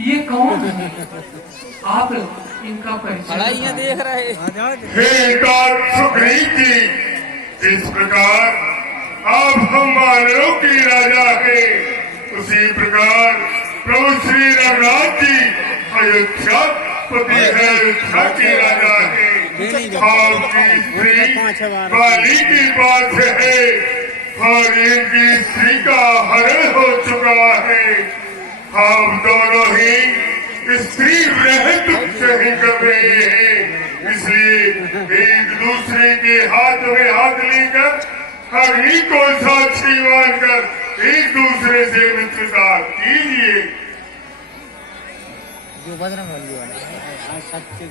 ये कौन है? आप इनका परिचय देख रहे सुग्रीव जी, जिस प्रकार आप हम वानरों की राजा है, उसी प्रकार प्रभु श्री रघुनाथ जी अयोध्या पति है, अयोध्या के राजा है। आपकी स्त्री बाली की बात है और इनकी स्त्री का हरण हो चुका है। हम दोनों ही स्त्री रहत नहीं कर रहे हैं, इसलिए एक दूसरे के हाथ में हाथ लेकर अग्नि को साक्षी मानकर एक दूसरे से मित्रता कीजिए।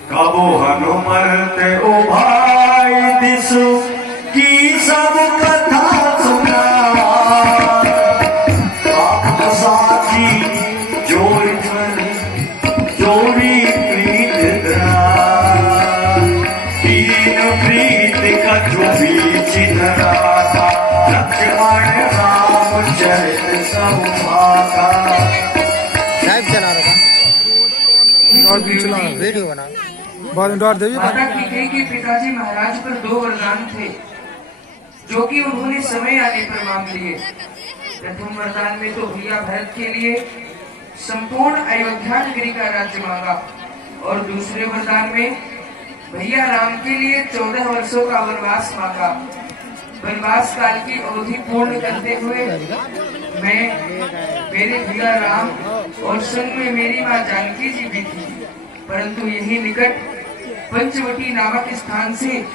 कबो हनुमत ओ भाई दिसु की सब कथा सुना, आप साथी जोड़ी प्रीत तीन प्रीत का जो बीच धरा था, लक्ष्मण राम चरित सौभागा। और वीडियो बना माता की के पिताजी महाराज पर 2 वरदान थे जो कि उन्होंने समय आने पर मांग लिए। प्रथम वरदान में तो भैया भरत के लिए संपूर्ण अयोध्या नगरी का राज्य मांगा और दूसरे वरदान में भैया राम के लिए 14 वर्षों का वनवास मांगा। वनवास काल की अवधि पूर्ण करते हुए मैं, मेरे भैया राम और संग में मेरी माँ जानकी जी भी थी, परंतु यही निकट पंचवटी नामक स्थान से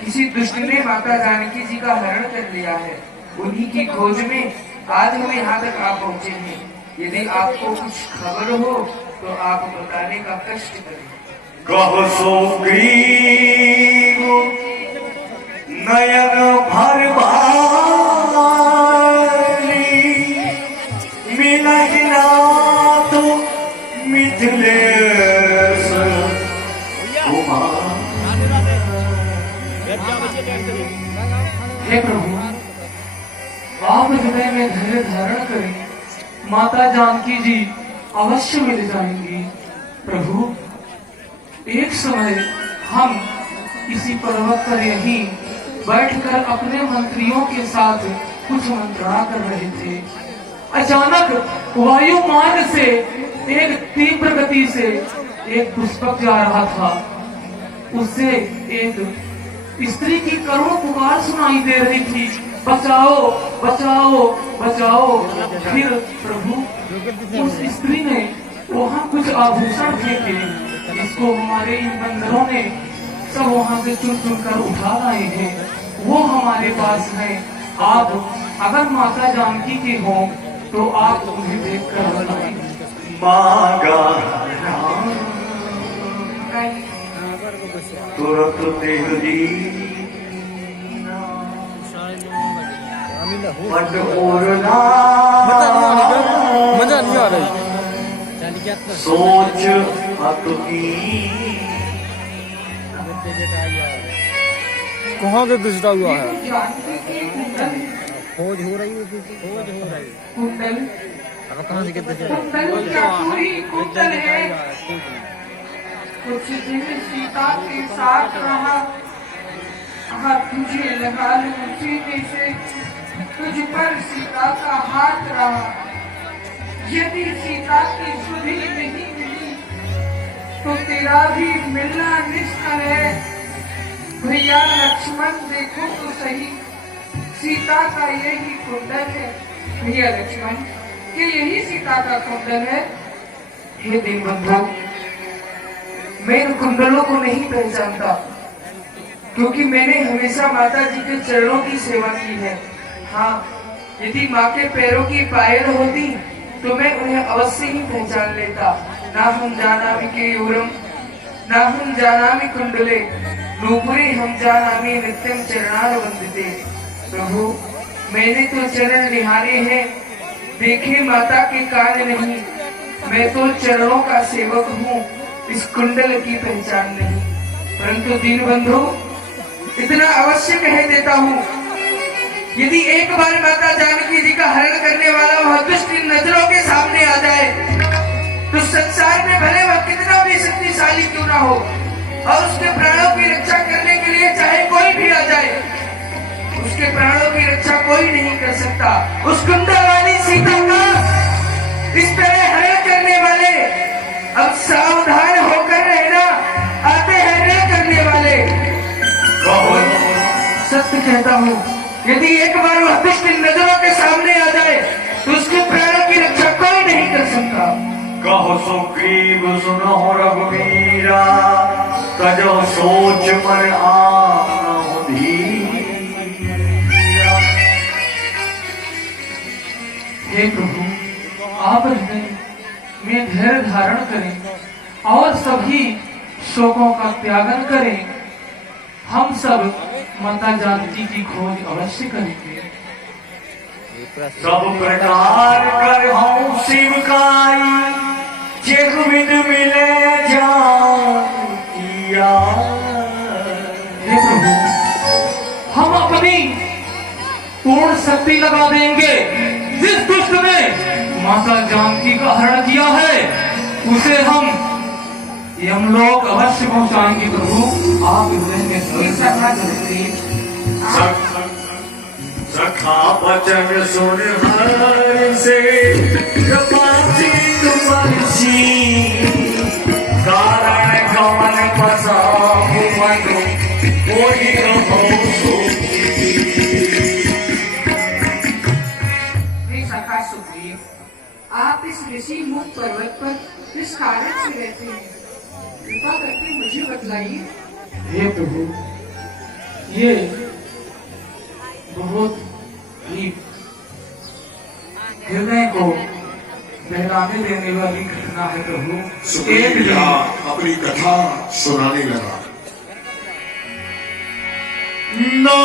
किसी दुष्ट ने माता जानकी जी का हरण कर लिया है। उन्हीं की खोज में आज हम यहाँ तक आ पहुँचे हैं। यदि आपको कुछ खबर हो तो आप बताने का कष्ट करें। कहो सुग्रीव नयन भर भारी, मिलहि नाथ मिथिलेश कुमार। हे प्रभु, आप हृदय में धैर्य धारण करें, माता जानकी जी अवश्य मिल जाएंगी। प्रभु, एक समय हम इसी पर्वत पर यहीं बैठकर अपने मंत्रियों के साथ कुछ मंत्रणा कर रहे थे। अचानक वायुमान से एक तीव्र गति से एक पुष्पक जा रहा था। उससे एक स्त्री की करुण पुकार सुनाई दे रही थी, बचाओ बचाओ बचाओ। फिर प्रभु, उस स्त्री ने वहाँ कुछ आभूषण फेंके, इसको हमारे इन बंदरों ने सब वहाँ से चुन चुन कर उठा लाए हैं। वो हमारे पास है। आप अगर माता जानकी के हो तो आप उन्हें देख कर बताएं। मांगा तुरंत तेरी मजा नहीं आ रही। सोच आपकी कहाँ के दूसरा हुआ है? खोज हो रही है, खोज हो रही। कुंडल कहाँ से कुंडल क्या पूरी कुंडल है। कुछ दिन सीता के साथ रहा, तुझे लगा लूं सीने से, तुझ पर सीता का हाथ रहा। यदि सीता की सुधि नहीं मिली तो तेरा भी मिलना निश्चय है। भैया लक्ष्मण देखो तो सही, सीता का यही कुंडल है। भैया लक्ष्मण, कि यही सीता का कुंडल है। हे दीनबंधु, मैं इन कुंडलों को नहीं पहचानता, क्योंकि मैंने हमेशा माता जी के चरणों की सेवा की है। हाँ, यदि माँ के पैरों की पायल होती तो मैं उन्हें अवश्य ही पहचान लेता। ना हम जानामि केयूरम, ना हम जानामि कुंडले, नूपुरे हम जानामि नित्यम चरणार वंदिते। प्रभु, मैंने तो चरण निहारे हैं, देखे माता के कान नहीं। मैं तो चरणों का सेवक हूँ, इस कुंडल की पहचान नहीं। परंतु दीनबंधु, इतना अवश्य कह देता हूँ, यदि एक बार माता जानकी जी का हरण करने वाला वह दुष्ट इन नजरों के सामने आ जाए तो संसार में भले वह कितना भी शक्तिशाली क्यों ना हो और उसके प्राणों की रक्षा करने के लिए चाहे कोई भी आ जाए, उसके प्राणों की रक्षा कोई नहीं कर सकता। उस कुंडल वाली सीता का इस तरह हरण करने वाले अब सावधान होकर रहना, आते हैं रे करने वाले। सत्य कहता हूँ, यदि एक बार वह दुष्ट नजरों के सामने आ जाए तो उसके प्राणों की रक्षा कोई नहीं कर सकता। कहो सुग्रीव सुनो रघुवीरा, तजो सोच मन आनहु धीरा। हे प्रभु, आप हृदय में धैर्य धारण करें और सभी शोकों का त्यागन करें। हम सब माता जानकी की खोज अवश्य करेंगे। सब प्रकार कर हूँ शिवकाई, जेहु विध मिले जानकिया। हे प्रभु, हम अपनी पूर्ण शक्ति लगा देंगे। जिस दुष्ट ने माता जानकी का हरण किया है उसे हम यमलोक अवश्य पहुंचाएंगे। प्रभु, आप सखा बचन सुन हर से कृपा सिंधु बरसी, कारण कमल पसाहु मनु कोई रहो सुखी। सखा सुग्रीव, आप इस ऋषि मुख पर्वत पर किस कारण से रहते हैं? कृपा करके मुझे बतलाइए। हे प्रभु, ये बहुत ही हृदय को बहलाने देने वाली घटना है प्रभु। सुग्रीव यहाँ अपनी कथा सुनाने लगा। ना